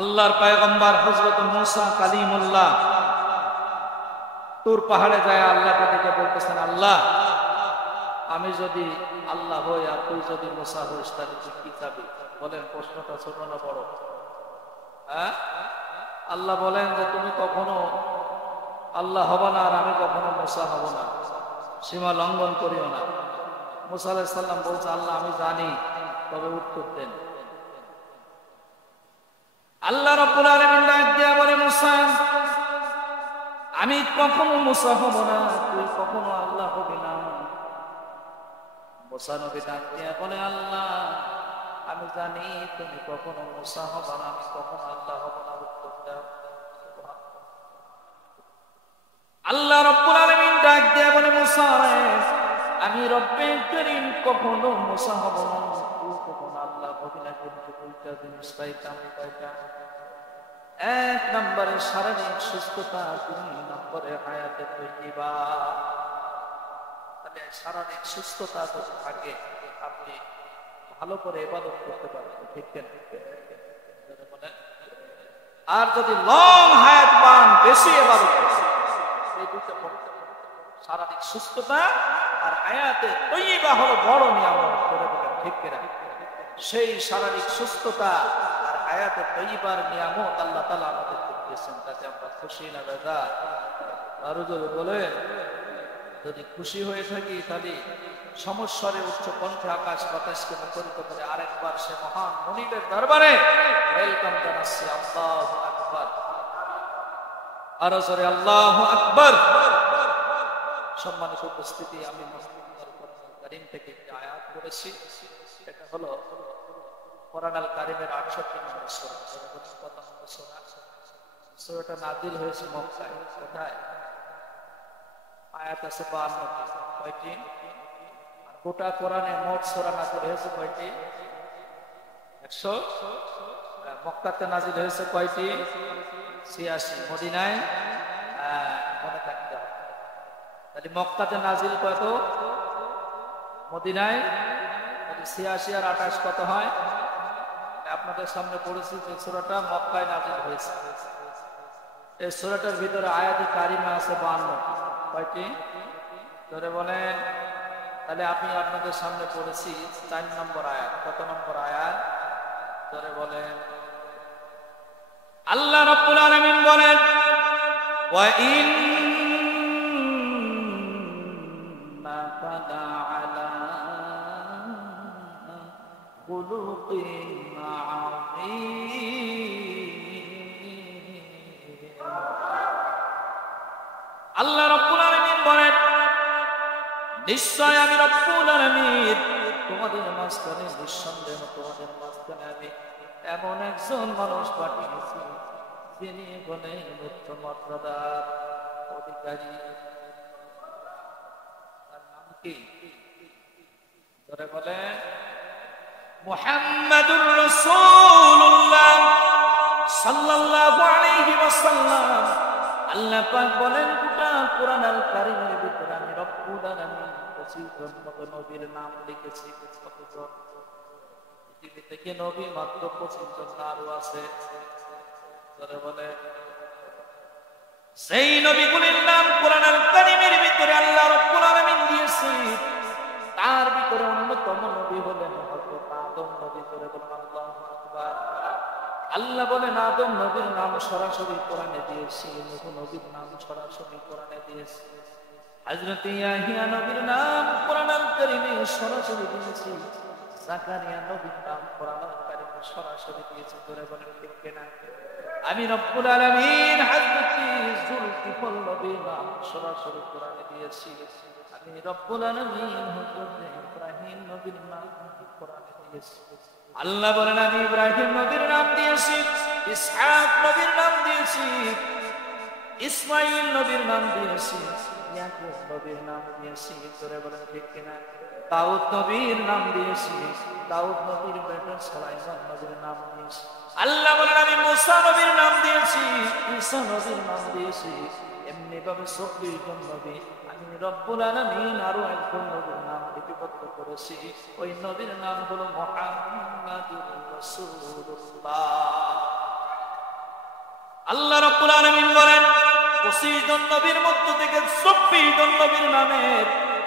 আল্লাহর পয়গম্বর হযরত মূসা কালিমুল্লাহ তুর পাহাড়ে যায় আল্লাহকে ডেকে বলতেছেন, আল্লাহ আমি যদি আল্লাহ হই আর তুই যদি মূসা হইস তাহলে তুই কি চাবি? বলেন প্রশ্নটা ছোট না বড়? হ্যাঁ, আল্লাহ বলেন যে তুমি কখনো আল্লাহ হবা না আর আমি কখনো মূসা হব না, সীমা লঙ্ঘন করিও না। মূসা আলাইহিস সালাম বলছে, আল্লাহ আমি জানি, তবে উত্তর দেন। আল্লাহ রাব্বুল আলামিন ডাক দিয়া বলে, মূসা আমি কখনো মূসা হব না, তুই কখনো আল্লাহ হবি না। মূসা নবী ডাক দিয়া বলে, আল্লাহ আমি জানি তুমি কখনো মূসা হবা না, আমি কখনো আল্লাহ হব না, উত্তর দাও। আল্লাহ রাব্বুল আলামিন ডাক দিয়া বলে, মূসা আমি রব্বে করিম কখনো মূসা হব না, তুই কখনো আল্লাহ হবি না, কিন্তু দুইটা জিনিস পাইতাম। কয়টা? এক নম্বরে শারীরিক সুস্থতা, দুই নম্বরে হায়াতে তৈয়বা। তাহলে শারীরিক সুস্থতা যদি থাকে আপনি ভালো করে ইবাদত করতে পারবেন, ঠিক না? আর যদি লং হায়াত পান, বেশি ইবাদত করতে, এই দুটো পড়তে, শারীরিক সুস্থতা আর হায়াতে তৈয়বা হলো বড় নিয়ামত, করে বলেন ঠিক কিনা? সেই শারীরিক সুস্থতা আর হায়াতে তৈয়বার নিয়ামত আল্লাহ তাআলা আমাদেরকে দিয়েছেন, তাতে আমরা খুশি না বেজার? আরো যদি বলেন, যদি খুশি হয়ে থাকি তাহলে সমস্যারে উচ্চ কণ্ঠে আকাশ বাতাসকে মুখরিত করে আরেকবার সে মহান মনিবের দরবারে ওয়েলকাম জানাচ্ছি, আল্লাহু আকবার। আরো জোরে আল্লাহু আকবার। সম্মানিত উপস্থিতি, আমি কারীম থেকে একটি আয়াত পড়েছি, এটা হলো কোরআন আল কারীমের 68 নম্বর সূরা। কত নম্বর সূরা? সূরাটা নাযিল হয়েছে মক্কায়। কোথায়? আয়াত আছে 52টি। কয়টি? আর গোটা কোরআনে মোট সূরা নাযিল হয়েছে কয়টি? 100। মক্কাতে নাযিল হয়েছে কয়টি? 86। মদিনায় মনে থাকতে হবে। তাহলে মক্কাতে নাযিল কত, মদিনায় 86 আর 28 কত হয়? আপনাদের সামনে পড়েছি যে সূরাটা মক্কায় নাযিল হয়েছে। এই সূরাটার ভিতরে আয়াতে কারিমা আছে 52টি। কয়টি? ধরে বলেন। তাহলে আমি আপনাদের সামনে পড়েছি 4 নম্বর আয়াত। কত নম্বর আয়াত? ধরে বলেন। আল্লাহ রাব্বুল আলামিন বলেন, ওয়া ইন্নাকা লাআলা খুলুকিন আযীম। আল্লাহ রাব্বুল আলামিন বলেন, নিশ্চয় আমি রব্বুল আলামিন তোমাদের মাঝখানে, নিঃসন্দেহ তোমাদের মাঝখানে আমি এমন একজন মানুষ পাঠিয়েছি যিনি বলেন উচ্চ মর্যাদার অধিকারী। তার নাম কি? ধরে বলে মুহাম্মাদুর রাসূলুল্লাহ সাল্লাল্লাহু আলাইহি ওয়াসাল্লাম। আল্লাহ পাক বলেন, গোটা কোরআন আল কারীমের ভিতরে আমি রব্বুল আলামিন 25 জন নবীর নাম লিখেছি। কতজন? পৃথিবী থেকে নবী মাত্র 25 জন, আরো আছে। ধরে বলে সেই নবীগুলির নাম কোরআন আল কারীমের ভিতরে আল্লাহ রব্বুল আলামিন দিয়েছে। তার ভিতরে অন্যতম নবী হলেন হযরত আদম নবী। ধরে বলেন আল্লাহু আকবার। আল্লাহ বলেন আদম নবীর নাম সরাসরি কোরআনে দিয়েছি, নূহ নবীর নাম সরাসরি কোরআনে দিয়েছি, হযরত ইয়াহিয়া নবীর নাম কোরআন আল কারীমে সরাসরি দিয়েছি, জাকারিয়া নবীর নাম কোরআন আল কারীমে সরাসরি দিয়েছি। ধরে বলেন ঠিক কিনা? আমি রব্বুল আলামিন হযরত যুলকিফল নবীর নাম সরাসরি কোরআনে দিয়েছি। আমি রব্বুল আলামিন হযরত ইব্রাহিম নবীর নাম কোরআনে দিয়েছি। আল্লাহ বলেন আমি ইব্রাহিম নবীর নাম দিয়েছি, ইসহাক নবীর নাম দিয়েছি, ইসমাইল নবীর নাম দিয়েছি, ইয়াকুব নবীর নাম দিয়েছি। ধরে বলেন ঠিক কিনা? দাউদ নবীর নাম দিয়েছি, দাউদ নবীর বেটা সুলাইমান নবীর নাম দিয়েছি। আল্লাহ বলেন আমি মূসা নবীর নাম দিয়েছি, ঈসা নবীর নাম দিয়েছি। এমনি ভাবে 24 জন নবী আমি রব্বুল আলামিন আরো একজন নবীর নাম লিপিবদ্ধ করেছি। ওই নবীর নাম হলো মুহাম্মাদুর রাসূলুল্লাহ। আল্লাহ রাব্বুল আলামিন বলেন 25 জন নবীর মধ্য থেকে 24 জন নবীর নামের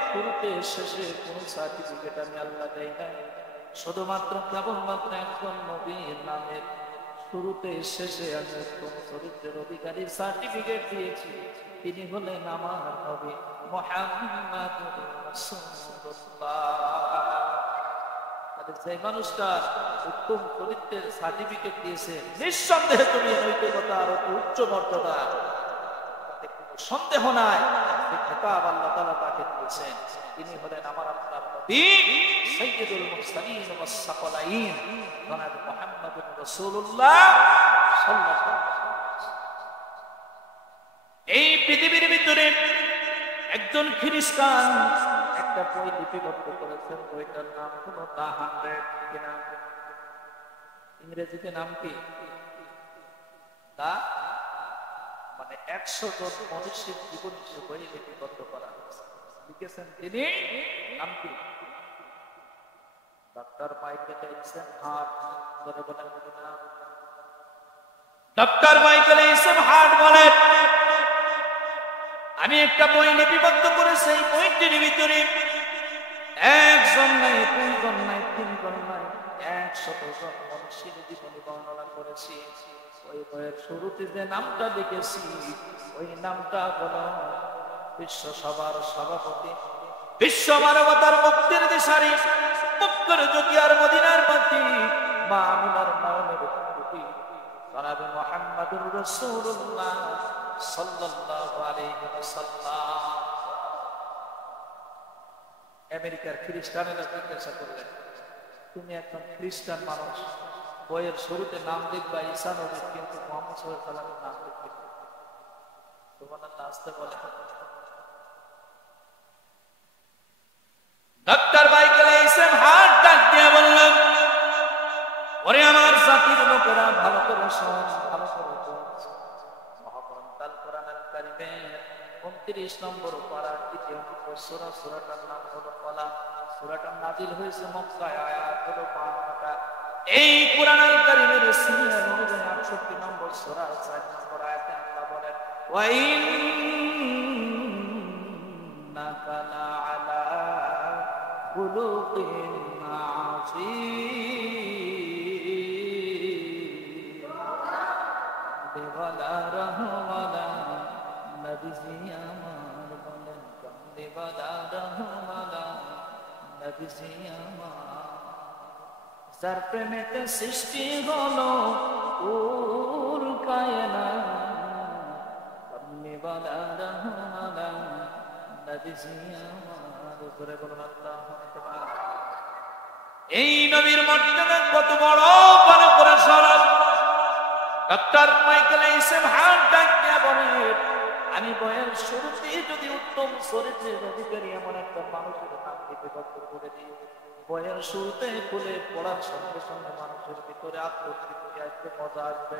শুরুতে শেষে কোন সার্টিফিকেট আমি আল্লাহ দেই নাই, শুধুমাত্র কেবলমাত্র একজন নবীর নামের শুরুতে শেষে আমি উত্তম চরিত্রের অধিকারী সার্টিফিকেট দিয়েছি, তিনি হলেন আমার নবী মুহাম্মাদুর রাসূলুল্লাহ। যে মানুষটা উত্তম চরিত্রের সার্টিফিকেট দিয়েছে, নিঃসন্দেহে তুমি নৈতিকতা আর উচ্চ মর্যাদা, তাতে কোনো সন্দেহ নাই, যে খেতাব আল্লাহ তাআলা তাকে দিয়েছেন, তিনি হলেন আমার আপনার নবী সাইয়্যিদুল মুরসালিন ওয়াস সাকলাইন জনাব মুহাম্মাদুর রাসূলুল্লাহ সাল্লাল্লাহু আলাইহি ওয়াসাল্লাম। এই পৃথিবীর ভিতরে একজন খ্রিস্টান একটা বই লিপিবদ্ধ করেছেন, বইটার নাম হলো দা 100। নাম ইংরেজিতে নাম কি? দা মানে 100 জন মনীষীর জীবনী বই লিপিবদ্ধ করা হয়েছে। লিখেছেন তিনি, নাম কি? Doctor Michael Eisenhart. ধরে বলেন না, ডক্টর মাইকেল এইসেন হার্ট বলেন আমি একটা বই লিপিবদ্ধ করেছি, এই বইটির ভিতরে একজন নাই, দুইজন নাই, তিনজন নাই, 100 জন মনীষীর জীবনী বর্ণনা করেছি। ওই বইয়ের শুরুতে যে নামটা লিখেছি, ওই নামটা হলো বিশ্বসভার সভাপতি, বিশ্ব মানবতার মুক্তির দিশারি, মুক্তর জ্যোতি আর মদিনার মাটি, মা আমিনার নয়নের প্রতি জনাব মুহাম্মাদুর রাসূলুল্লাহ সাল্লাল্লাহু আলাইহি ওয়াসাল্লাম। আমেরিকার খ্রিস্টানেরা জিজ্ঞাসা করলেন, তুমি একজন খ্রিস্টান মানুষ, বইয়ের শুরুতে নাম লিখবা ঈসা নবী, কিন্তু মুহাম্মদ সাল্লাল্লাহু আলাইহি ওয়াসাল্লামের নাম লিখবে সুবহানাল্লাহ। আসতে বলে ডক্টর মাইকেল এইসেন হার্ট ডাক দিয়ে বললেন, ওরে আমার জাতির লোকেরা, ভালো করে শোন, ভালো করে শোন। মহাগ্রন্থ কোরআনুল কারীমের 29 নম্বর পারা 2য় সূরা, সূরাটার নাম হলো কলাম। সূরাটা নাযিল হয়েছে মক্কায়, আয়াত হলো 52টা। এই কোরআনুল কারীমের সিরিয়াল অনুযায়ী 68 নম্বর সূরা 4 নম্বর আয়াতে আল্লাহ বলেন, ওয়া ইন্নাকা লাআলা খুলুকিন আযীম। দেওয়ালা রহমানা নবীজি আমার বলেন, দেওয়ালা রহমানা নবীজি আমার, যার প্রেমেতে সৃষ্টি হলো কুল কায়নাত, দেওয়ালা রহমানা নবীজি আমার। করে বলুন আল্লাহু আকবার। এই নবীর মর্যাদা কত বড়, বড় করে সরব। ডক্টর মাইকেল এইসেন হার্ট ডাক দিয়ে বলেন, আমি বইয়ের শুরুতে যদি উত্তম চরিত্রের অধিকারী এমন একটা মানুষের নাম লিপিবদ্ধ করে দিই, বইয়ের শুরুতে খুলে পড়ার সঙ্গে সঙ্গে মানুষের ভিতরে আত্মতৃপ্তি আসবে, মজা আসবে।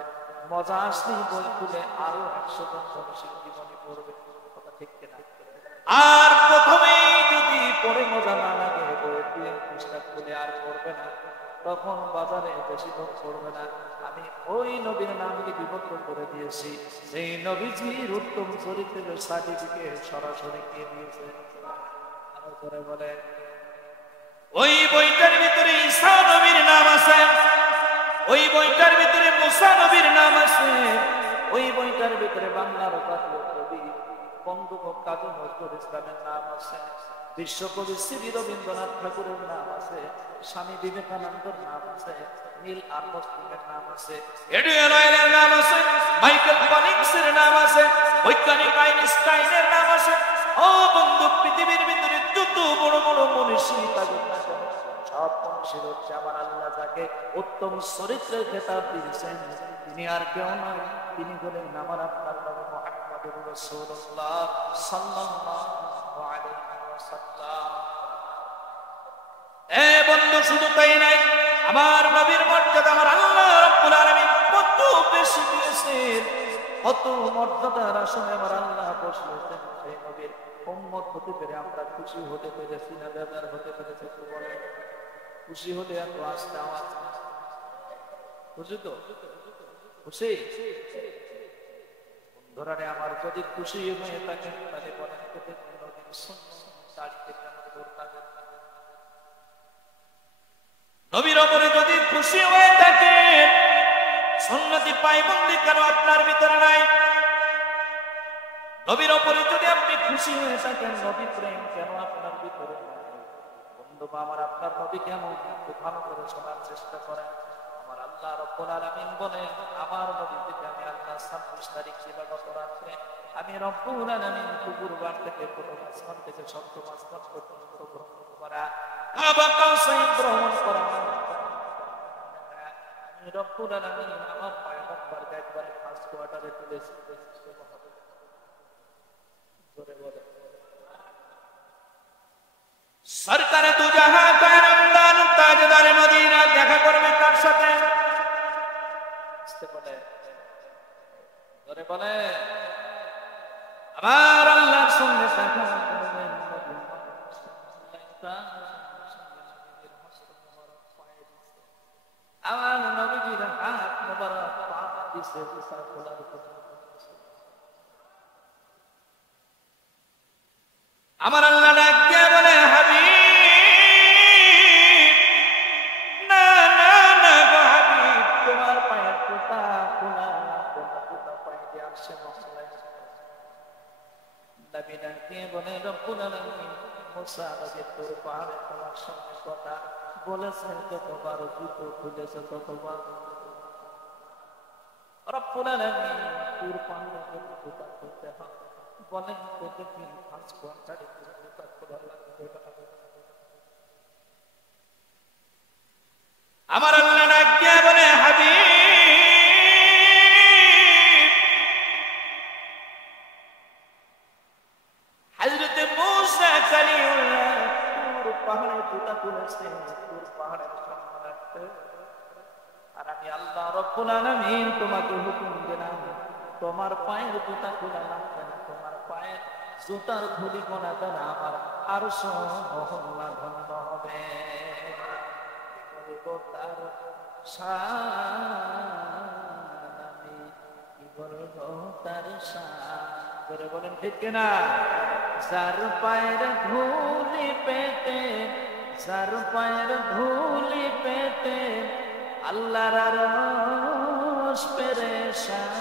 মজা আসলে বই খুলে আরো 100 জন মনীষীর জীবনী পড়বে। কথা ঠিক কিনা? আর প্রথমেই যদি পড়ে মজা না লাগে, বইয়ের 2 পৃষ্ঠা খুলে আর পড়বে না, তখন বাজারে বেশি লোক পড়বে না। আমি ওই নবীর নাম লিপিবদ্ধ করে দিয়েছি, সেই নবীজির উত্তম চরিত্রের সার্টিফিকেট সরাসরি কে দিয়েছে? আরো করে বলেন, ওই বইটার ভিতরে ঈসা নবীর নাম আছে, ওই বইটার ভিতরে মুসা নবীর নাম আছে, ওই বইটার ভিতরে বাংলার কবি বঙ্গবন্ধু কাজী নজরুল ইসলামের নাম আছে, বিশ্বকবি শ্রী রবীন্দ্রনাথ ঠাকুরের নাম আছে, স্বামী বিবেকানন্দের নাম আছে, নীল আর্মস্ট্রংয়ের নাম আছে, এডুয়ার্ড রয়েলের নাম আছে, মাইকেল কলিন্সের নাম আছে, বৈজ্ঞানিক আইনস্টাইনের নাম আছে। ও বন্ধু, পৃথিবীর ভিতরে যত বড় বড় মনীষী থাকুক না কেন, সব মনীষীর হচ্ছে আমার আল্লাহ যাকে উত্তম চরিত্রের খেতাব দিয়েছেন, তিনি আর কেউ নয়, তিনি হলেন আমার আপনার নবী মুহাম্মদুর রাসূলুল্লাহ সাল্লাল্লাহু আলাইহি ওয়াসাল্লাম। এ বন্ধু, শুধু তাই নাই, আমার নবীর মর্যাদা আমার আল্লাহ রাব্বুল আলামিন কত বেশি দিয়েছেন, কত মর্যাদার আসনে আমার আল্লাহ বসিয়েছেন। সেই নবীর উম্মত হতে পেরে আমরা খুশি হতে পেরেছি না বেজার হতে পেরেছি? একটু বলেন। খুশি হলে এত আসতে আওয়াজ, খুশি তো? খুশি? ধরে আমার যদি খুশি হয়ে থাকেন তাহলে বলেন নবীর সুন্নাত দাড়িতে কেন ধরতাবেন? নবীর উপরে যদি খুশি হয়ে থাকেন সুন্নতি পায়বন্দি কেন আপনার ভিতরে নাই? নবীর উপরে যদি আপনি খুশি হয়ে থাকেন নবী প্রেম কেন আপনার ভিতরে নাই? বন্ধু আমার আপনার নবী কেমন একটু ভালো করে শোনার চেষ্টা করেন। আমার আল্লাহ রাব্বুল আলামিন বলেন আমার নবী থেকে আমি আল্লাহ 26 তারিখ দিবাগত রাতে আমি রব্বুল আলামিন কুরবান থেকে প্রথম আসমান থেকে সপ্তম আসমান পর্যন্ত ভ্রমণ করা কাবা কাউসাইন ভ্রমণ করা আমি রব্বুল আলামিন আমার পয়গম্বরকে একবারে ফার্স্ট কোয়ার্টারে তুলেছি। জোরে বলে সরকারে দু জাহান কা রমদান তাজদারে মদিনা দেখা করবে কার সাথে? বলে জোরে বলে আমার আল্লাহর সঙ্গে দেখা করবেন। আমার নবীজির হাত মোবারক পা দিছে বিছা খোলার উপর। আমার আল্লাহ ডাকিয়ে বলে হাবিব না না না গো হাবিব তোমার পায়ের জুতা খোলা তোমার জুতা পায়ে দিয়ে আসছে মশলায়। নবী ডাকিয়ে বলে রব্বুল আলামিন মুসা নবী তোর পাহাড়ে তোমার সঙ্গে কথা বলেছে যতবার জুতো খুলেছে ততবার রব্বুল আলামিন তোর পাহাড়ে জুতা খুলতে হয় বলেন প্রতিদিন 5 ঘন্টার জুতা খোলা লাগবে। আমার আল্লাহ ডাকিয়ে বলে হাবিব হযরতে মূসা কালিমুল্লাহ তোর পাহাড়ে জুতা খুলেছে তোর পাহাড়ের সম্মান রাখতে আর আমি আল্লাহ রাব্বুল আলামিন তোমাকে হুকুম দিলাম তোমার পায়ের জুতা খোলা লাগবে না, তোমার পায়ের জুতার ধুলি কোনা দেন আমার আরশ মহল্লা ধন্য হবে। তার শান আমি কি বলবো তার শান করে বলেন ঠিক কিনা? যার পায়ের ধুলি পেতে যার পায়ের ধুলি পেতে আল্লাহর আরশ পেরেশান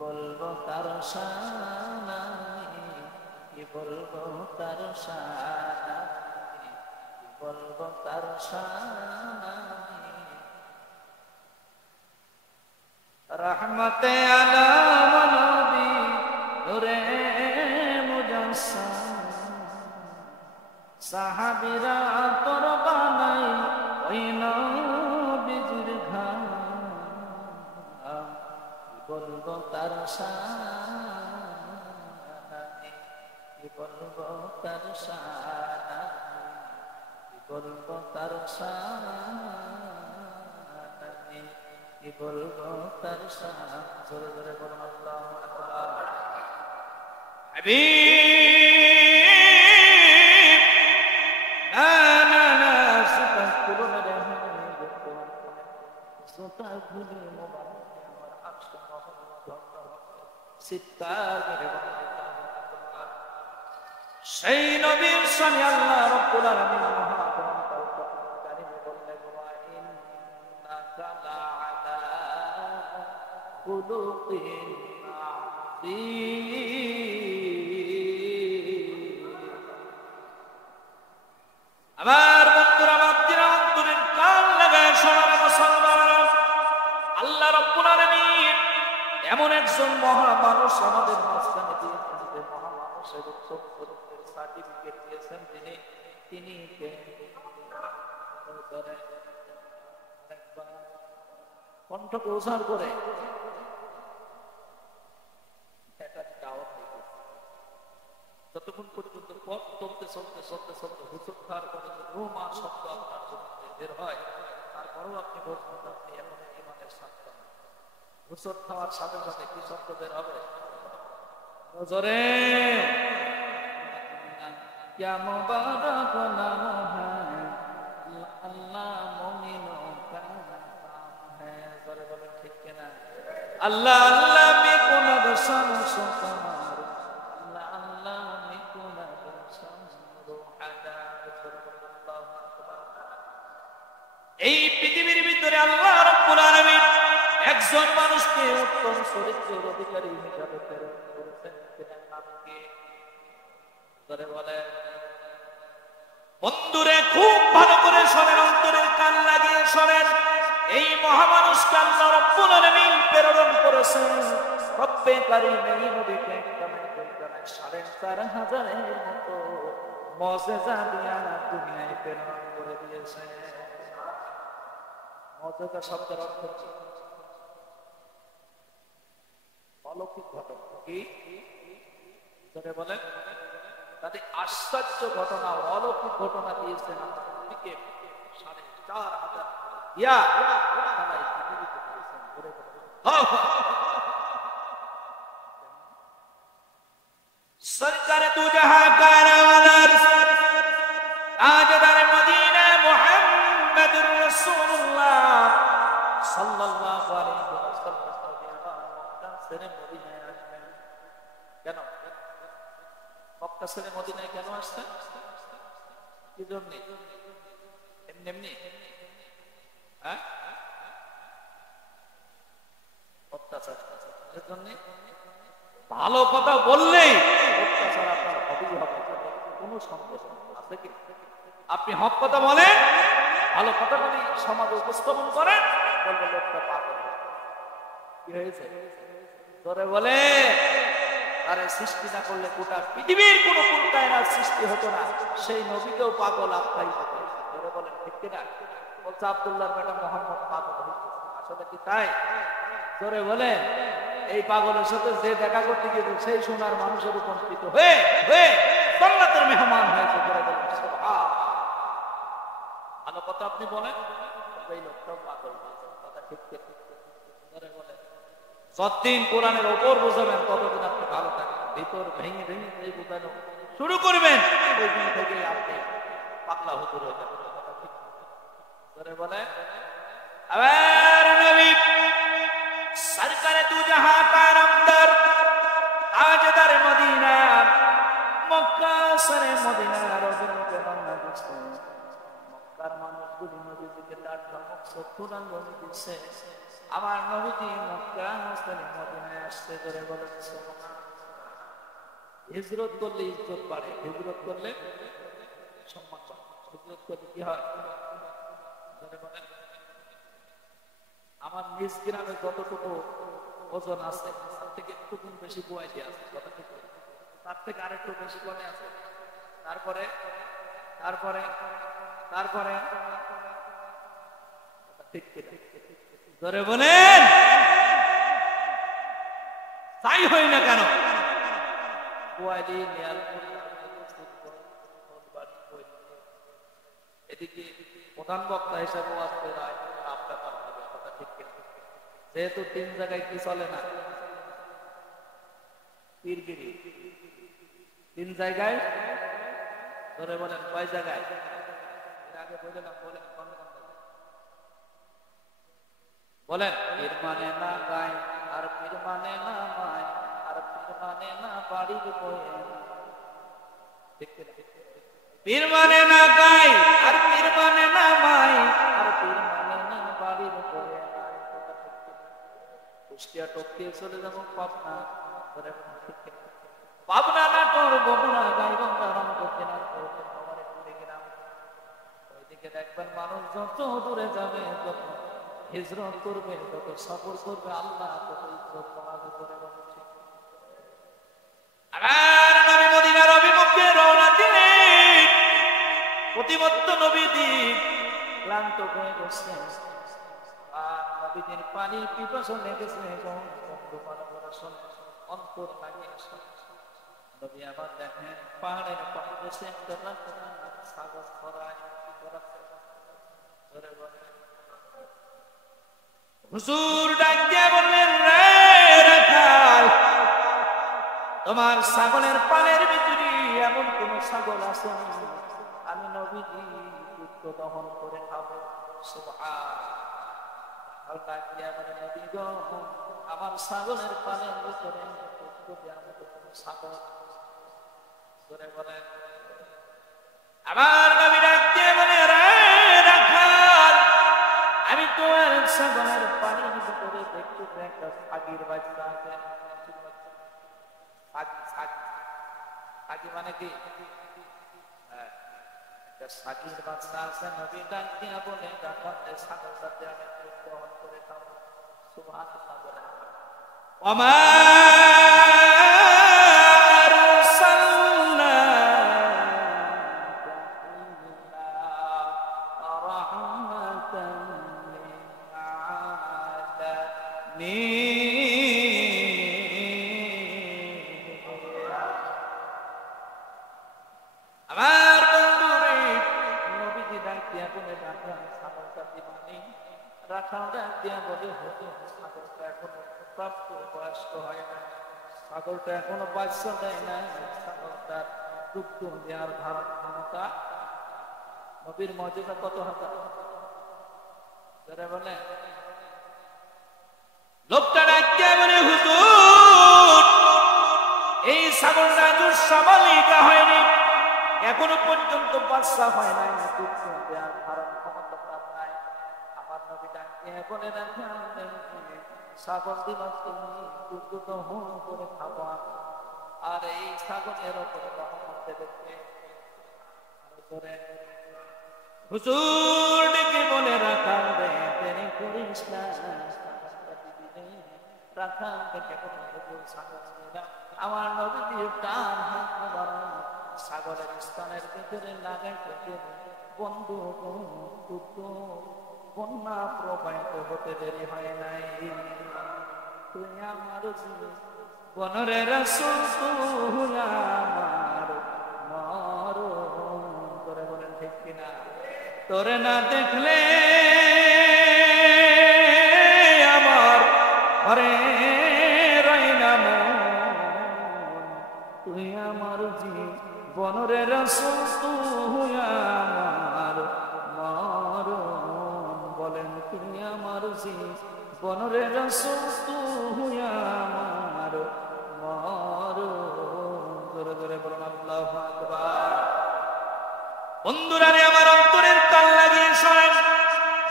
বলবো তার শান কি বলবো তার শান কি বলবো তার শান রহমতে আলম নবী নূরে মুজাসসাম সাহাবীরা তোর বানাই ওই নবীজির ঘাম বলবো তার শান কি বলবো তার শান কি বলবো তার শান কি বলবো তার শান জোরে জোরে বলুন আল্লাহু আকবার। হাবিব না না না সুতা খুলো না রে সুতা খুলে মোবারক সেই নবীর শানে আল্লাহ রাব্বুল আলামিন মহাগ্রন্থ কারীমে বললেন ওয়া ইন্নাকা লাআলা খুলুকিন আযীম। আমার বন্ধুরা বাপজিরা অন্তরের কান লাগায় শোনার মুসলমানরা আল্লাহ রাব্বুল আলামিন এমন একজন মহা মানুষ আমাদের মাঝখানে দিয়েছেন যে মহা মানুষের সার্টিফিকেট দিয়েছেন তিনি কণ্ঠকে উজাড় করে যতক্ষণ পর্যন্ত পথ চলতে চলতে চলতে চলতে হুজুর খাওয়ার পরে রোমা শব্দ আপনার বের হয় তারপরেও আপনি বলছেন আপনি এখন ইমানের শান্ত হুজুর খাওয়ার সাথে সাথে কি শব্দ বের হবে? নজরে क्या मुबारक नाम है अल्लाह मोमिनों का नाम है। जरा बोलो ठीक है ना? আল্লাহ আল্লাহ মে কোনা দর্শন সুকার আল্লাহ আল্লাহ মে কোনা দর্শন রোহাদা। এই পৃথিবীর ভিতরে আল্লাহ রাব্বুল আলামিন একজন মানুষকে উত্তম চরিত্রের অধিকারী হিসাবে প্রেরণ করেছেন। তিনি নামকে ধরে বলে বন্ধুরে খুব ভালো করে শোনেন, অন্তরের কান লাগিয়ে শোনেন। এই মহামানুষকে আল্লাহ রাব্বুল আলামিন প্রেরণ করেছেন। রব্বে কারীম এই নবীকে কামাইতে ৪৫০০০ মতো মুজিজা দিয়া দুনিয়ায় প্রেরণ করে দিয়েছেন। মুজিজা শব্দের অর্থ কি? অলৌকিক ঘটনা। কি ধরে বলেন? তাদের আশ্চর্য ঘটনা, অলৌকিক ঘটনা দিয়েছেন নবীকে ৪৫০০০ ইয়া তালাই পৃথিবীতে দিয়েছেন। ধরে বলেন সরকার দু জাহান কা নওয়াজ তাজদার মদিনা মুহাম্মদুর রাসূলুল্লাহ সাল্লাল্লাহু আলাইহি ওয়াসাল্লাম মক্কা ছেড়ে মদিনায় আসবেন। কেন মক্কা ছেড়ে মদিনায় কেন আসছেন? কি জন্য? এমনি এমনি হ্যাঁ অত্যাচার জন্য? ভালো কথা বললেই অত্যাচার আপনার হবেই হবে, কোনো সন্দেহ আছে কি? আপনি হক কথা বলেন, ভালো কথা বলি, সমাজে উপস্থাপন করেন, বলবে লোকটা পাগল। কি হয়েছে? ধরে বলে আরে সৃষ্টি না করলে গোটা পৃথিবীর কোনো কুলকায়নার সৃষ্টি হতো না। সেই নবীকেও পাগল আখ্যায়িত করে। ধরে বলেন ঠিক কিনা? বলছে আব্দুল্লাহর বেটা মোহাম্মদ পাগল হয়েছে। আসলে কি তাই? ধরে বলে এই পাগলের সাথে যে দেখা করতে গিয়েছে সেই সোনার মানুষের উপস্থিত হয়ে জান্নাতের মেহমান হয়েছে। ধরে বলেন সুবহান। ভালো কথা আপনি বলেন, এই লোকটাও পাগল হয়েছে। কথা ঠিক ঠিক। ধরে বলে যতদিন কোরআনের ওপর বোঝাবেন ততদিন আপনি ভালো থাকবেন। ভিতর ভেঙে ভেঙে এই বোঝানো শুরু করবেন, ওই দিন থেকে আপনি পাগলা হুজুর হয়ে যাবেন। কথা ঠিক। ধরে বলে আবার নবী সরকারে দু জাহান কা নামদার তাজদার মদিনা মক্কা ছেড়ে মদিনার অভিমুখে রওনা দিচ্ছে। মক্কার মানুষগুলি নবীজিকে তার ধমক চক্ষুরাঙ্গনি দিচ্ছে। আমার নবীজি মক্কা ছেড়ে মদিনায় আসছে। ধরে বলেন সুবহান। হিজরত করলে ইজ্জত বাড়ে, হিজরত করলে সম্মান বাড়ে। হিজরত করলে কি হয়? ধরে বলেন আমার নিজ গ্রামে যতটুকু ওজন আছে তার থেকে একটু গুণ বেশি কোয়ালিটি আছে। কথা ঠিক। তার থেকে আরেকটু বেশি কমে আছে। তারপরে তারপরে তারপরে ঠিক ঠিক ধরে বলেন তাই হয় না কেন? এদিকে প্রধান বক্তা হিসাবে যেহেতু 3 জায়গায় কি চলে না, পীরগিরি 3 জায়গায়। ধরে বলেন কয় জায়গায়? আগে বলে না, বলেন বলেন পীর মানে না গায়, আর পীর মানে না মায়, আর পীর মানে না বাড়ির বয়ে। পীর মানে না গায়, আর পীর মানে না মায়, আর পীর মানে না বাড়ির বয়ে। কুষ্টিয়া টপকিয়ে চলে যাবো পাবনা। পাবনা নাটোর বগুড়া গাইবান্ধা রংপুর ওইদিকে দেখবেন মানুষ যত দূরে যাবে, যত হিজরত করবে, যত সফর করবে, আল্লাহ তত ইজ্জত বাড়াবে। করে বলছে আবার নবী মদিনার অভিমুখে রওনা দিলেন। প্রতিমত্ত নবীজি ক্লান্ত হয়ে গেছে, আর নবীজির পানির পিপাসা লেগেছে এবং অন্তর লাগিয়ে নবী আবার দেখেন পাহাড়ের পাশে একটা ছাগল ছড়ায়। হুজুর ডাক দিয়ে বললেন রে রাখাল, তোমার ছাগলের পালের ভিতরে এমন কোন ছাগল আছে আমি নবীজি দুধ দহন করে খাবো। সুবহান। ডাক দিয়া বলে নবী গো আমার ছাগলের পালের ভিতরে ছাগল ধরে বলেন আমার নবী ডাক দিয়ে বলে রাখাল আমি তোমার ছাগলের পানির ভিতরে দেখতে একটা ছাগির বাচ্চা আছে ছাগি মানে কি ছাগির বাচ্চা আছে নবী ডাক দিয়া বলে রাখাল ছাগলটাতে আমি গ্রহণ করে খাবো সুবহানাল্লাহ বলে ওমা ছাগলটা এখনো বাচ্চা দেয় না ছাগলটার দুগ্ধ দেওয়ার ধারণ ক্ষমতা নবীর মর্যাদা কত হাজার বলে লোকটা ডাকিয়া বলে হুজুর এই ছাগলটা সমালিকা হয়নি এখনো পর্যন্ত বাচ্চা হয় নাই দুগ্ধ দেওয়ার ধারণ ক্ষমতা তার নাই আমার নবী ডাকিয়া বলে ছাগল দিবা তুমি দুগ্ধ দহন করে খাওয়া আর এই ছাগলের উপরে রহমত দেবে হুজুর ডেকে বলে রাখাল রে দেরি করিস না রাখাল ডেকে বলে হুজুর ছাগল দিবা আমার নবী দিয়ে ডান হাত মোবারক ছাগলের স্তনের ভিতরে লাগাইতে বন্ধু দুগ্ধ বন্যা প্রবাহিত হতে দেরি হয় নাই তুই আমার বনরে রাসূল তুই আমার মরণ করে বলেন ঠিক কিনা তোরে না দেখলে আমার ঘরে রয় না মন তুই আমার বনরে রাসূল তুই আমার মরণ বলেন তুই আমার বনরে রাসূল তুই আমার মরণ জোরে জোরে বলুন আল্লাহু আকবার বন্ধুরা রে আমার অন্তরের তাল লাগিয়ে শোনেন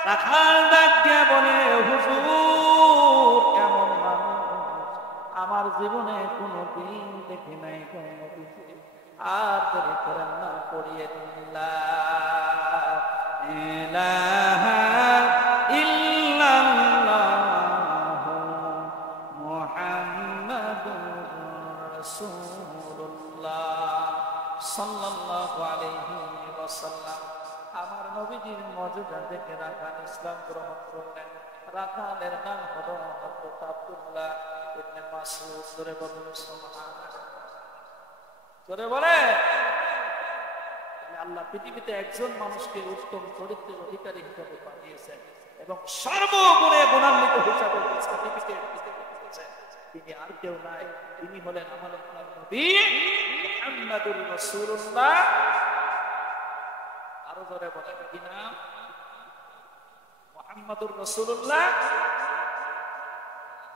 রাখাল ডাক দিয়া বলে হুজুর এমন মানুষ আমার জীবনে কোনোদিন দেখি নাই কোন কিছু আর দেরি করেন না পড়িয়ে দিল্লাহ ইলাহা ইল্লাল্লাহু মুহাম্মাদুর রাসূলুল্লাহ সাল্লাল্লাহু আলাইহি ওয়াসাল্লাম আমার নবীজির মর্যাদা দেখে রাখাল ইসলাম গ্রহণ করলেন রাখালের নাম হলো হযরত আব্দুল্লাহ ইবনে মাসউদ জোরে বলুন সুবহানাল্লাহ জোরে বলে আল্লাহ পৃথিবীতে একজন মানুষকে উত্তম চরিত্রের অধিকারী হিসেবে পাঠিয়েছেন এবং সর্বগুণে গুণান্বিত হিসেবে সার্টিফিকেট দিয়েছেন তিনি আর কেউ নাই তিনি হলেন আমার নবী মুহাম্মাদুর রাসূলুল্লাহ আরো জোরে বলেন কি নাম মুহাম্মাদুর রাসূলুল্লাহ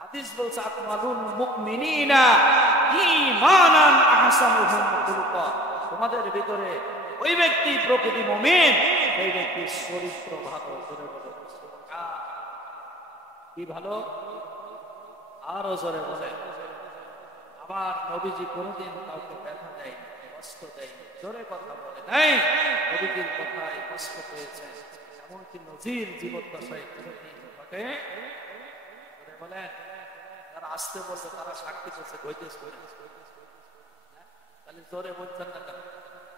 হাদিস বলছে আকমালুল মুমিনিনা ঈমানান আহসানুহুম খুলুকা তোমাদের ভিতরে ওই ব্যক্তি প্রকৃত মুমিন এই ব্যক্তির চরিত্র ভালো জোরে বলে কি ভালো আরো জোরে বলে আমার নবীজি কোনদিন কাউকে ব্যথা দেয়নি কষ্ট দেয়নি জোরে কথা বলে নাই নবীজির কথায় কষ্ট পেয়েছেন এমনকি নজির জীবদ্দশায় কোনদিন ঘটে জোরে বলেন যারা আসতে বলবে তারা সাক্ষী দিচ্ছে বৈদেশ করে তাহলে জোরে বলছেন না কেন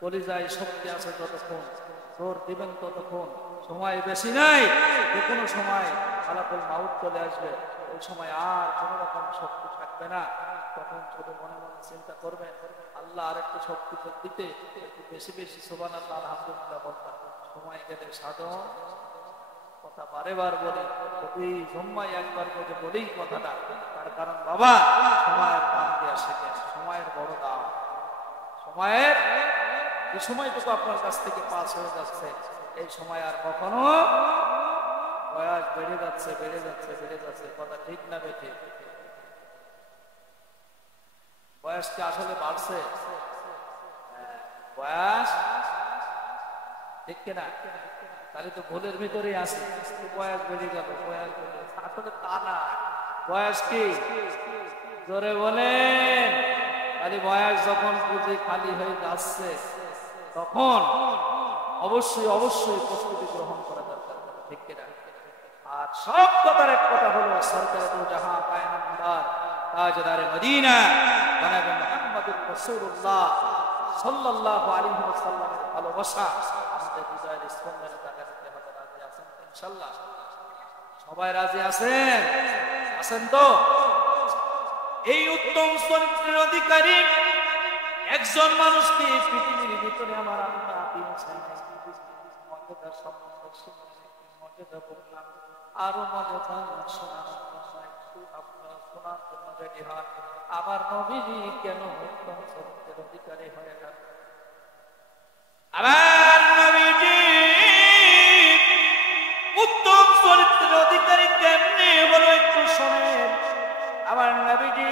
কলিজায় শক্তি আছে ততক্ষণ জোর দিবেন ততক্ষণ সময় বেশি নাই যে কোনো সময় মালাকুল মাউত চলে আসবে ওই সময় আর কোনো রকম শক্তি থাকবে না তখন শুধু মনে মনে চিন্তা করবেন আল্লাহ আর একটু শক্তি দিতে একটু বেশি বেশি সুবহানাল্লাহ আলহামদুলিল্লাহ বলবেন সময় গেলে সাধন কথা বারে বার বলি প্রতি জম্মায় একবার করে বলি কথাটা তার কারণ বাবা সময়ের দাম দেওয়া শেখে সময়ের বড় দাম সময়ের এই সময়টুকু আপনার কাছ থেকে পাস হয়ে যাচ্ছে এই সময় আর কখনো বয়স বেড়ে যাচ্ছে বেড়ে যাচ্ছে বেড়ে যাচ্ছে, কথা ঠিক না বেঠে? বয়স কি আসলে বাড়ছে? বয়স ঠিক কিনা? তাহলে তো ভুলের ভিতরেই আছে, বয়স বেড়ে গেল, বয়স বেড়ে গেল। আসলে তা না। বয়স কি? জোরে বলেন। খালি বয়স যখন পুঁজি খালি হয়ে যাচ্ছে তখন অবশ্যই অবশ্যই প্রস্তুতি গ্রহণ করা দরকার, ঠিক কিনা? আর সব কথার এক কথা হলো সরকারে তো জাহাঁ কায়নামদার তাজদারে মদিনা জনাবে মুহাম্মদুর রাসূলুল্লাহ সাল্লাল্লাহু আলাইহি ওয়াসাল্লামের ভালোবাসা আমাদের হৃদয়ের স্পন্দনে জায়গা দিতে হবে। রাজি আছেন ইনশাআল্লাহ? সবাই রাজি আছেন? আছেন তো? এই উত্তম চরিত্রের অধিকারী একজন মানুষকে পৃথিবীর ভিতরে আমার আল্লাহ দিয়েছেন। মর্যাদা সম্বন্ধ মর্যাদা বললাম, আরো মর্যাদা শোনার আপনারা শোনার জন্য রেডি হন। আবার নবীজি কেন উত্তম চরিত্রের অধিকারী হয়ে গেল? আবার নবীজি উত্তম চরিত্রের অধিকারী কেমনি হলো একটু শোনেন। আমার নবীজি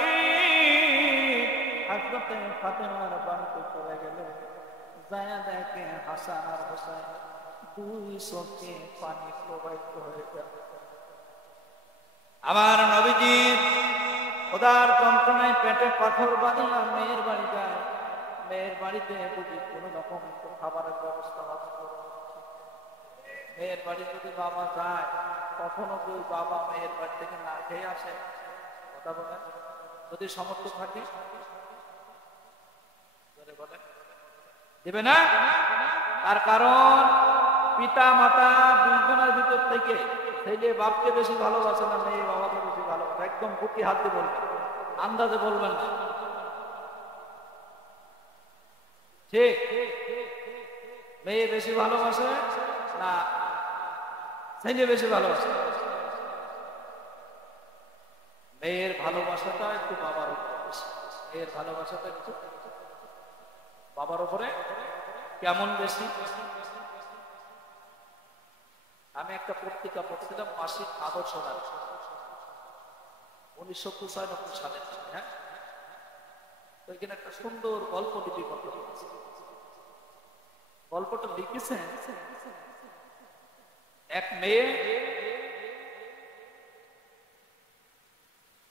হযরতে ফাতেমার বাড়িতে চলে গেলেন, যায়া দেখে হাসান আর হোসেন দুই চোখে পানি প্রবাহিত হয়ে গেল। আমার নবীজি খোদার যন্ত্রণায় পেটে পাথর বাঁধিয়া মেয়ের বাড়ি যায়। মেয়ের বাড়িতে যদি কোনো রকম খাবারের ব্যবস্থা হবে, মেয়ের বাড়ি যদি বাবা যায়, কখনো কেউ বাবা মেয়ের বাড়ি থেকে না খেয়ে আসে? কথা বলেন। যদি সামর্থ্য থাকে দেবে না? তার কারণ পিতা মাতা দুইজনের ভিতর থেকে ছেলে বাপকে বেশি ভালোবাসে না মেয়ে বাবাকে বেশি ভালোবাসে? একদম বুকে হাত দিয়ে বলবেন, আন্দাজে বলবেন না। ঠিক? মেয়ে বেশি ভালোবাসে না ছেলে বেশি ভালোবাসে? মেয়ের ভালোবাসাটা একটু বাবার উপরে বেশি, মেয়ের ভালোবাসাটা একটু বাবার উপরে। কেমন বেশি? আমি একটা পত্রিকা পড়ছিলাম, মাসিক আদর্শ, 1995 সালে। হ্যাঁ, ওইখানে একটা সুন্দর গল্প লিপিবদ্ধ করেছে। গল্পটা লিখেছেন এক মেয়ে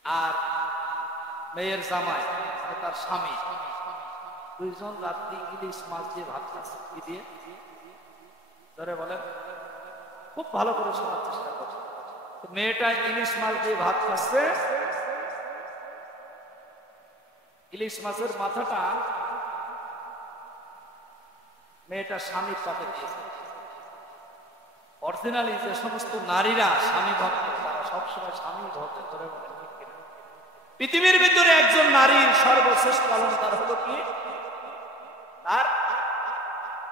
আর মেয়ের জামাই, তার স্বামী, দুইজন রাত্রি ইলিশ মাছ দিয়ে ভাত খাচ্ছে। কি দিয়ে? ধরে বলেন, খুব ভালো করে শোনার চেষ্টা করছে। মেয়েটা ইলিশ মাছ দিয়ে ভাত খাচ্ছে। ইলিশ মাছের মাথাটা মেয়েটা স্বামীর পাতে দিয়েছে। অরিজিনালি যে সমস্ত নারীরা স্বামী ভক্ত, তারা সবসময় স্বামী ভক্ত। ধরে বলেন, পৃথিবীর ভিতরে একজন নারীর সর্বশ্রেষ্ঠ অলঙ্কার হলো কি? তার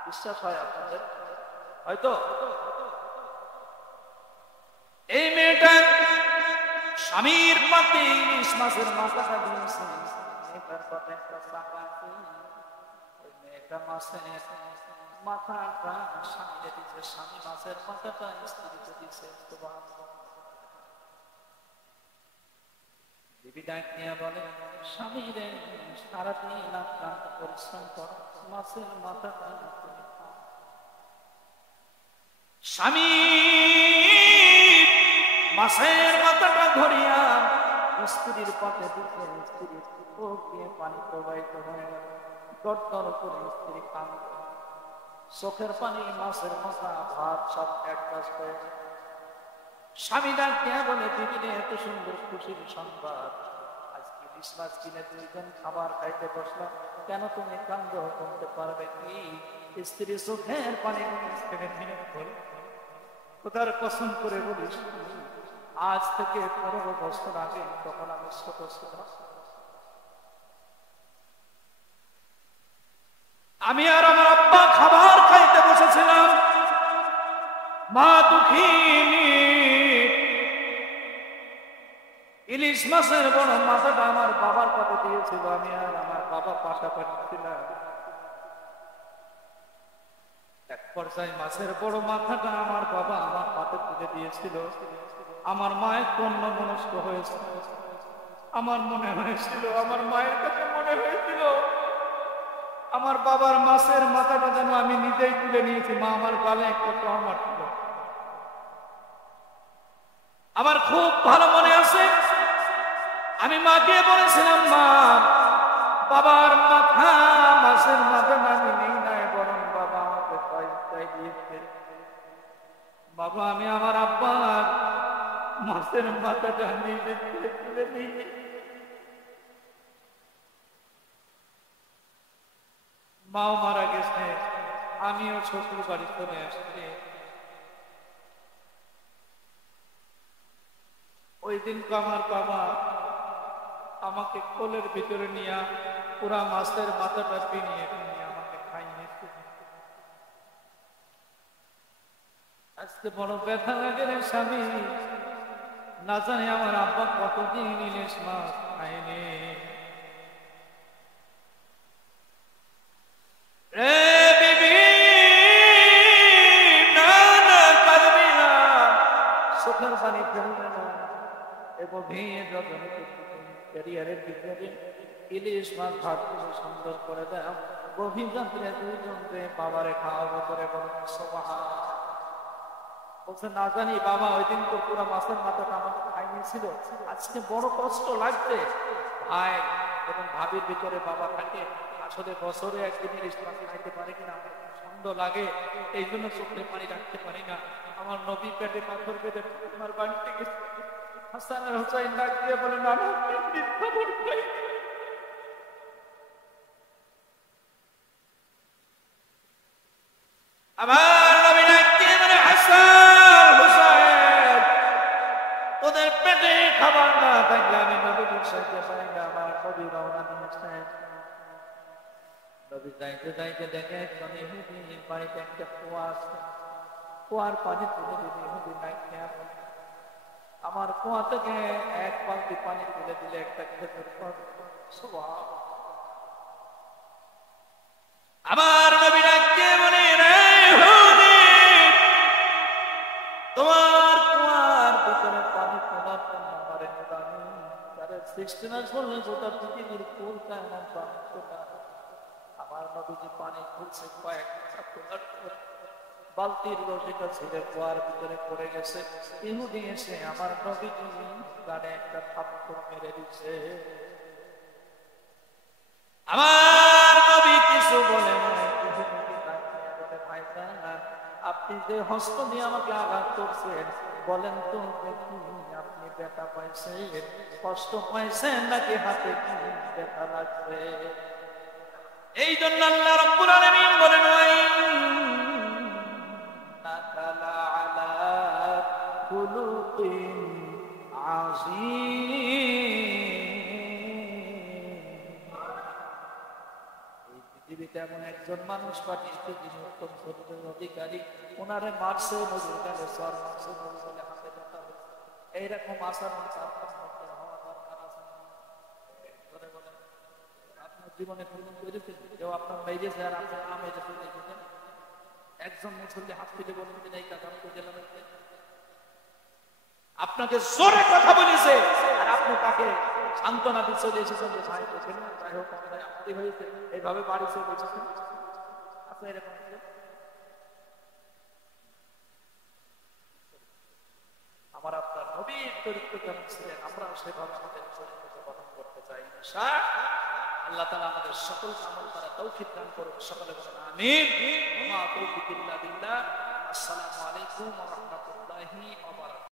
বিশ্বাস হয় আপনাদের? হয়তো এই মেয়েটা স্বামীর পাতে ইলিশ মাছের মাথাটা দিয়েছে। মেয়েটার পাতে একটা চাকা আছে, ওই মেয়েটা মাছের মাথাটা স্বামীরে দিয়েছে, স্বামী মাছের মাথাটা স্ত্রীকে দিয়েছে। বিবি ডাক নিয়ে বলে, স্বামী রে, সারাদিন আক্রান্ত পরিশ্রম কর, মাছের মাথাটা তুমি খাও। স্বামী মাছের মাথাটা ধরিয়া স্ত্রীর পাতে দিতে, স্ত্রীর চোখ দিয়ে পানি প্রবাহিত হয়ে গেল। দরদর করে স্ত্রী কাঁদে, চোখের পানি মাছের মাথা ভাত সব অ্যাডজাস্ট হয়ে গেল। স্বামী ডাক দিয়া বলে, বিবিনে এত সুন্দর খুশির সংবাদ, আজকে ইলিশ মাছ কিনে দুইজন খাবার খাইতে বসলাম, কেন তুমি কান্দ? কমতে পারবে কি? স্ত্রী চোখের পানি খোদার কসম করে বলিস, আজ থেকে 15 বছর আগে, তখন আমি ছোট ছিলাম, আমি আর আমার আব্বা খাবার খাইতে বসেছিলাম। মা দুঃখিনী ইলিশ মাছের বড় মাথাটা আমার বাবার পাতে দিয়েছিল, আমি আর আমার বাবা পাশাপাশি ছিলাম। এক পর্যায়ে মাছের বড় মাথাটা আমার বাবা আমার পাতে তুলে দিয়েছিল। আমার মায়ের অন্য মনস্ক হয়েছিল। আমার মনে হয়েছিল, আমার মায়ের কাছে মনে হয়েছিল আমার বাবার মাছের মাথাটা যেন আমি নিজেই তুলে নিয়েছি। মা আমার গালে একটা চড় মারছিল। আমার খুব ভালো মনে আছে, আমি মাকে বলেছিলাম, মা বাবার মাথা, মাছের মাথা আমি নেই নাই, বরং বাবা আমাকে পয়সাই দিয়েছে। বাবা আমি আমার আব্বার মাছের মাথাটা নিজে তুলে নিয়ে মাও মারা গেছে, আমিও শ্বশুর বাড়ি চলে আসছি। ওই দিন আমার বাবা আমাকে কোলের ভিতরে নিয়ে পুরা মাছের মাথাটা পিনিয়ে পিনিয়ে আমাকে খাইয়েছে। আজকে বড় ব্যথা লাগে রে স্বামী, না জানি আমার আব্বা কতদিন ইলিশ মাছ খায়নি। চোখের পানি ফেলবে না, ক্যারিয়ারের ভিতরে ইলিশ মাছ ভাত করে সুন্দর করে দাও। গভীর রাত্রে দুইজনকে বাবারে খাওয়াবো করে বলছে, না জানি বাবা ওই দিন তো পুরো মাছের মাথাটা আমাকে খাইয়েছিল, আজকে বড় কষ্ট লাগছে। ভাই এবং ভাবির ভিতরে বাবা থাকে, আসলে বছরে একদিন ইলিশ মাছ খাইতে পারে কিনা আমার সন্দেহ লাগে, এই জন্য চোখে পানি রাখতে পারি না। আমার নবী পেটে পাথর পেটে আমার বাড়িতে গেছে। হাসান আর হুসাইন ডাক দিয়ে বলে, না আমার নবী ডাক দিয়ে বলে, হাসান হুসাইন ওদের পেটে খাবার না থাকলে আমি নবী সাইতে পারি না। আমার নবী রওনা দিয়েছেন। নবী যাইতে যাইতে দেখে একজন ইহুদি বাড়িতে একটা কুয়া আছে, কুয়ার পানি তুলে দিলে ইহুদি নাই খেয়া। আমার কুয়া থেকে এক বালতি পানি তুলে দিলে একটা খেজুর ফল। আমার নবী ডাকতে বলে, রে ইহুদি, তোমার কুয়ার ভিতরে পানি তোলার জন্য আমার দামি তার সৃষ্টি না করলে গোটা পৃথিবীর কুল কায়নাত পানি তোলা। আমার নবীজি পানি খুলছে, কয়েকটা তোলার বালতির রশিটা ছিঁড়ে কুয়ার ভিতরে পড়ে গেছে। ইহুদি এসে আমার নবীজি গানে একটা থাপ্পড় মেরে দিচ্ছে। আমার নবী কিছু বলে না, ভাইজান আপনি যে হস্ত দিয়ে আমাকে আঘাত করছেন, বলেন তো দেখি আপনি ব্যথা পাইছেন, কষ্ট পাইছেন নাকি হাতে কি ব্যথা লাগছে? এই জন্য আল্লাহ রাব্বুল আলামিন বলেন, পৃথিবীতে এমন একজন মানুষ পাঠিয়েছে যিনি উত্তম চরিত্রের অধিকারী। ওনারে মারছে নজর গেলে সর মারছে নজর গেলে হাতে ব্যথা হয়েছে। এইরকম আসার হওয়া দরকার আছে। আপনার জীবনে প্রয়োজন করেছেন কেউ আপনার মেরেছে আর আপনার না মেরে চলে গেছেন? একজন মুসল্লি হাত তুলে বলুন দিন এই কাজ আমি গেলাম। আপনাকে জোরে কথা বলেছে আর আপনি তাকে সান্ত্বনা দিয়ে চলে এসেছেন যে ভাই বলছেন না, যাই হোক আমাদের আপত্তি হয়েছে, এইভাবে বাড়ি চলে এসেছেন। আপনি এরকম আমার আপনার নবীর চরিত্র কেমন ছিলেন, আমরা সেভাবে আমাদের চরিত্রকে গঠন করতে চাই। আল্লাহ তাআলা আমাদের সকল আমল দ্বারা তৌফিক দান করুন। সকলে বলেন আমিন। ওয়া মা তৌফিক ইল্লা বিল্লাহ। আসসালামু আলাইকুম ওয়া রাহমাতুল্লাহি ওয়া বারাকাতুহু।